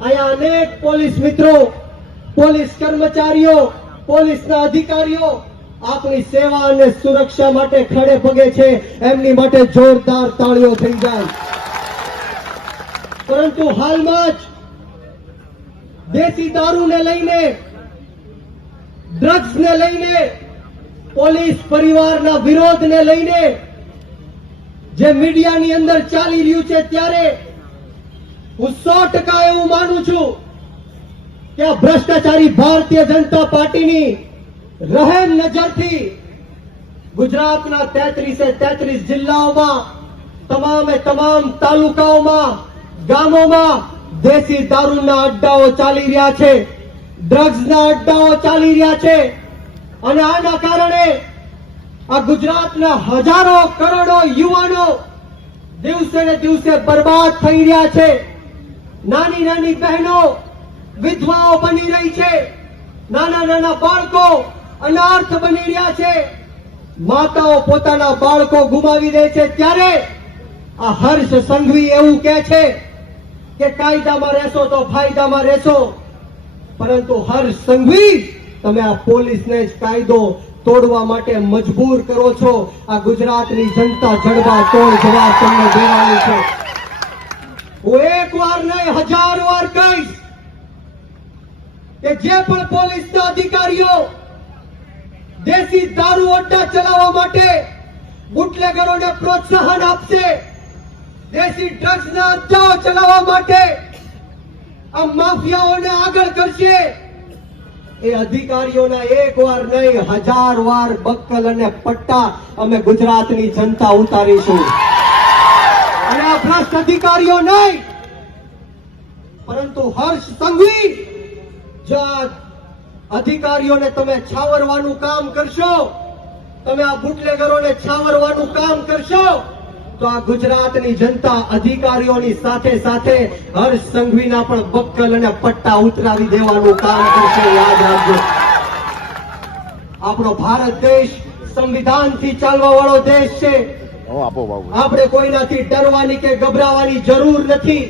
અહીંયા અનેક પોલીસ મિત્રો પોલીસ કર્મચારીઓ પોલીસના અધિકારીઓ આપણી સેવા અને સુરક્ષા માટે ખડે પગે છે એમની માટે જોરદાર તાળીઓ થઈ જાય પરંતુ હાલમાં જ દેશી દારૂને લઈને ડ્રગ્સને લઈને પોલીસ પરિવારના વિરોધને લઈને જે મીડિયાની અંદર ચાલી રહ્યું છે ત્યારે હું સો ટકા એવું માનું છું કે આ ભ્રષ્ટાચારી ભારતીય જનતા પાર્ટીની રહેમ નજરથી ગુજરાતના તેત્રીસે તેત્રીસ જિલ્લાઓમાં તમામે તમામ તાલુકાઓમાં ગામોમાં દેશી દારૂના અડ્ડાઓ ચાલી રહ્યા છે ડ્રગ્સના અડ્ડાઓ ચાલી રહ્યા છે અને આના કારણે આ ગુજરાતના હજારો કરોડો યુવાનો દિવસે ને દિવસે બરબાદ થઈ રહ્યા છે નાની નાની બહેનો વિધવાઓ બની રહી છે નાના નાના બાળકો અનાર્થ બની રહ્યા છે માતાઓ પોતાના બાળકો ગુમાવી દે છે ત્યારે આ હર્ષ સંઘવી એવું કહે છે કે કાયદામાં રહેશો તો ફાયદામાં રહેશો પરંતુ હર્ષ સંઘવી તમે આ પોલીસને જ કાયદો તોડવા માટે મજબૂર કરો છો આ ગુજરાતની જનતા જડબા તોડ જવાબ તમને દેવાની છે હું એક વાર નહીં હજાર વાર કહીશ કે જે પણ પોલીસ અધિકારીઓ દેશી દારૂ અડ્ડા ચલાવવા માટે બુટલેગરોને પ્રોત્સાહન આપશે દેશી ડ્રગ્સના અડ્ડાઓ ચલાવવા માટે આ માફિયાઓને આગળ કરશે એ અધિકારીઓના એક વાર નહીં હજાર વાર બક્કલ અને પટ્ટા અમે ગુજરાતની જનતા ઉતારીશું અધિકારીઓ નહીં પરંતુ હર્ષ સંઘવી અધિકારીઓને તમે છાવરવાનું કામ કરશો તમે આ બુટલેગરોને છાવરવાનું કામ કરશો તો આ ગુજરાતની જનતા અધિકારીઓની સાથે સાથે હર્ષ સંઘવીના પણ બક્કલ અને પટ્ટા ઉતરાવી દેવાનું કામ કરશે યાદ રાખજો આપણો ભારત દેશ સંવિધાનથી ચાલવા વાળો દેશ છે આપણે કોઈનાથી ડરવાની કે ગભરાવાની જરૂર નથી